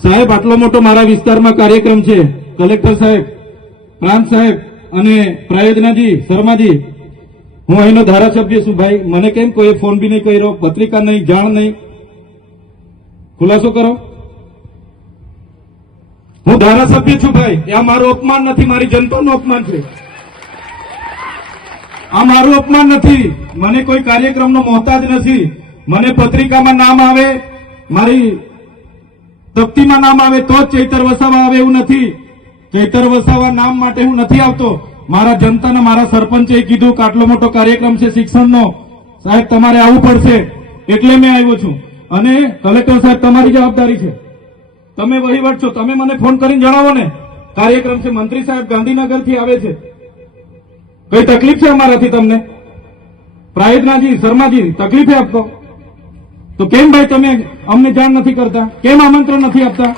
સાહેબ આટલો મોટો મારા વિસ્તારમાં કાર્યક્રમ છે, કલેક્ટર સાહેબ, પ્રાંત સાહેબ અને પ્રાયોજનાજી શર્માજી, હું અહીંનો ધારાસભ્ય છું ભાઈ, મને કેમ કોઈ ફોન બી નહીં કર્યો, પત્રિકા નહીં, જાણ નહીં, ખુલાસો કરો. હું ધારાસભ્ય છું ભાઈ, આ મારું અપમાન નથી, મારી જનતાનું અપમાન છે. આ મારું અપમાન નથી, મને કોઈ કાર્યક્રમનો મોહતાજ નથી. મને પત્રિકામાં નામ આવે, મારી તકતીમાં નામ આવે તો જ ચૈતર વસાવા આવે એવું નથી. ચૈતર વસાવા નામ માટે હું નથી આવતો. મારા જનતાને મારા સરપંચે કીધું કે આટલો મોટો કાર્યક્રમ છે શિક્ષણનો, સાહેબ તમારે આવવું પડશે, એટલે મેં આવ્યો છું. અને કલેક્ટર સાહેબ તમારી જવાબદારી છે, તમે વહીવટ છો, તમે મને ફોન કરીને જણાવો ને કાર્યક્રમ છે, મંત્રી સાહેબ ગાંધીનગરથી આવે છે, કઈ તકલીફ છે અમારાથી તમને? પ્રાયોજનાજી શર્માજી તકલીફ આપતો તો કેમ ભાઈ તમે અમને જાણ નથી કરતા, કેમ આમંત્રણ નથી આપતા?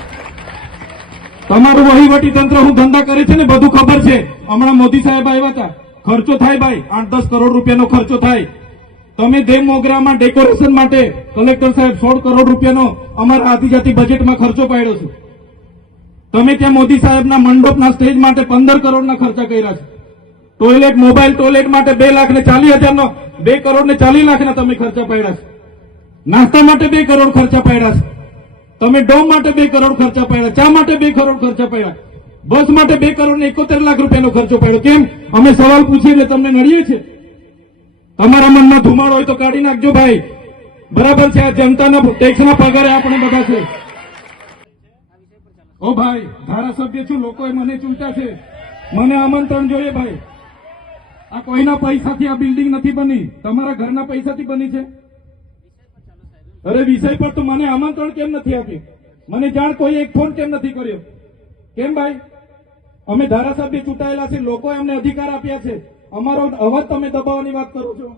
તમારું વહીવટી તંત્ર હું ધંધા કરે છે ને બધું ખબર છે. હમણાં મોદી સાહેબ આવ્યા હતા, ખર્ચો થાય ભાઈ, 8-10 કરોડ રૂપિયાનો ખર્ચો થાય. તમે દેવ મોગરામાં ડેકોરેશન માટે કલેક્ટર સાહેબ 16 કરોડ રૂપિયાનો અમારા આદિજાતિ બજેટમાં ખર્ચો પાડ્યો છે. તમે ત્યાં મોદી સાહેબના મંડપના સ્ટેજ માટે 15 કરોડના ખર્ચા કર્યા છે. ટોયલેટ, મોબાઈલ ટોયલેટ માટે 2,40,000નો 2 કરોડ ને 40 લાખના તમે ખર્ચા પાડ્યા છે. નાસ્તા માટે 2 કરોડ ખર્ચા પાડ્યા છે. તમે ડોમ માટે 2 કરોડ ખર્ચા પાડ્યા, ચા માટે 2 કરોડ ખર્ચા પાડ્યા, બસ માટે 2 કરોડ ને 71 લાખ રૂપિયાનો ખર્ચો પાડ્યો. કેમ? અમે સવાલ પૂછીએ એટલે તમને નડીએ છે? તમારા મનમાં ધુમાડો હોય તો કાઢી નાખજો ભાઈ, બરાબર છે? આ જનતાના ટેક્સના પગારે આપણે બધા છે. ઓ ભાઈ, ધારાસભ્ય છું, લોકોએ મને ચૂંટ્યા છે, મને આમંત્રણ જોઈએ ભાઈ. આ કોઈના પૈસાથી આ બિલ્ડિંગ નથી બની, તમારા ઘરના પૈસાથી બની છે. અરે વિષય પર તો મને આમંત્રણ કેમ નથી આપ્યું? મને જાણ કોઈ એક ફોન કેમ નથી કર્યો? કેમ ભાઈ? અમે ધારાસભ્ય ચૂંટાયેલા છે, લોકોએ અમને અધિકાર આપ્યા છે, અમારો અવાજ તમે દબાવવાની વાત કરો છો.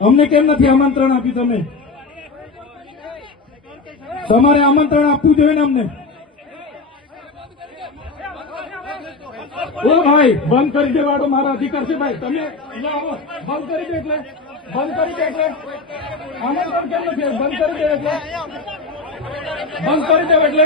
અમને કેમ નથી આમંત્રણ આપ્યું? તમે તમારે આમંત્રણ આપવું જોઈએ ને અમને. ઓ ભાઈ, બંધ કરી દેવાડો, મારા અધિકાર છે ભાઈ. તમે બંધ કરી દે એટલે આમંત્રણ કેમ નથી? બંધ કરી દે એટલે બંધ કરી દે એટલે